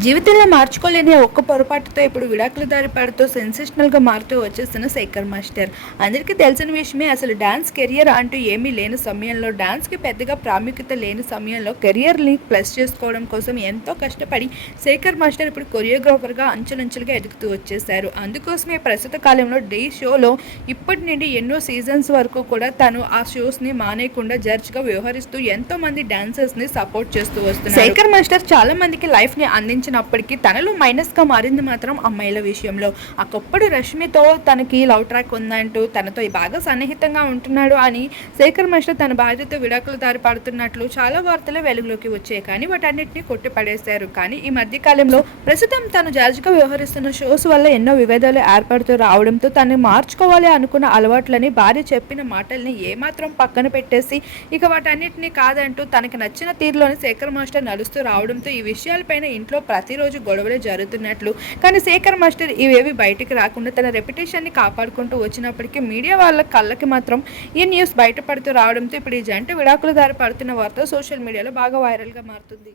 జీవితంలో మార్చుకోలేని ఒక్క పొరపాటుతో ఇప్పుడు విడాకుల దారి పడుతూ సెన్సేషనల్గా మారుతూ వచ్చేస్తున్న శేఖర్ మాస్టర్. అందరికీ తెలిసిన విషయమే అసలు డాన్స్ కెరియర్ అంటూ ఏమీ లేని సమయంలో డాన్స్కి పెద్దగా ప్రాముఖ్యత లేని సమయంలో కెరియర్ని ప్లస్ చేసుకోవడం కోసం ఎంతో కష్టపడి శేఖర్ మాస్టర్ ఇప్పుడు కొరియోగ్రాఫర్గా అంచులంచులుగా ఎదుగుతూ వచ్చేశారు. అందుకోసమే ప్రస్తుత కాలంలో డే షోలో ఇప్పటి నుండి ఎన్నో సీజన్స్ వరకు కూడా తను ఆ షోస్ని మానేయకుండా జడ్జ్గా వ్యవహరిస్తూ ఎంతో మంది డాన్సర్స్ని సపోర్ట్ చేస్తూ వస్తున్నారు. శేఖర్ మాస్టర్ చాలా మందికి అందించారు అందించినప్పటికీ తనలో మైనస్గా మారింది మాత్రం అమ్మాయిల విషయంలో. ఒకప్పుడు రష్మితో తనకి లవ్ ట్రాక్ ఉందంటూ తనతో బాగా సన్నిహితంగా ఉంటున్నాడు అని శేఖర్ మాస్టర్ తన భార్యతో విడాకులు దారి పడుతున్నట్లు చాలా వార్తలు వెలుగులోకి వచ్చాయి కానీ వాటన్నిటిని కొట్టిపడేశారు. కానీ ఈ మధ్యకాలంలో ప్రస్తుతం తను జడ్జిగా వ్యవహరిస్తున్న షోస్ వల్ల ఎన్నో విభేదాలు ఏర్పడుతూ రావడంతో తను మార్చుకోవాలి అనుకున్న అలవాట్లని భార్య చెప్పిన మాటల్ని ఏమాత్రం పక్కన పెట్టేసి ఇక వాటన్నిటిని కాదంటూ తనకి నచ్చిన తీరులోని శేఖర్ మాస్టర్ నడుస్తూ రావడంతో ఈ విషయాలపైన ఇంట్లో ప్రతిరోజు గొడవలు జరుగుతున్నట్లు. కానీ శేఖర్ మాస్టర్ ఇవేవి బయటికి రాకుండా తన రెప్యుటేషన్ని కాపాడుకుంటూ వచ్చినప్పటికీ మీడియా వాళ్ళ కళ్ళకి మాత్రం ఈ న్యూస్ బయటపడుతూ రావడంతో ఇప్పుడు ఈ జంట విడాకుల దారి పడుతున్న వార్త సోషల్ మీడియాలో బాగా వైరల్గా మారుతుంది.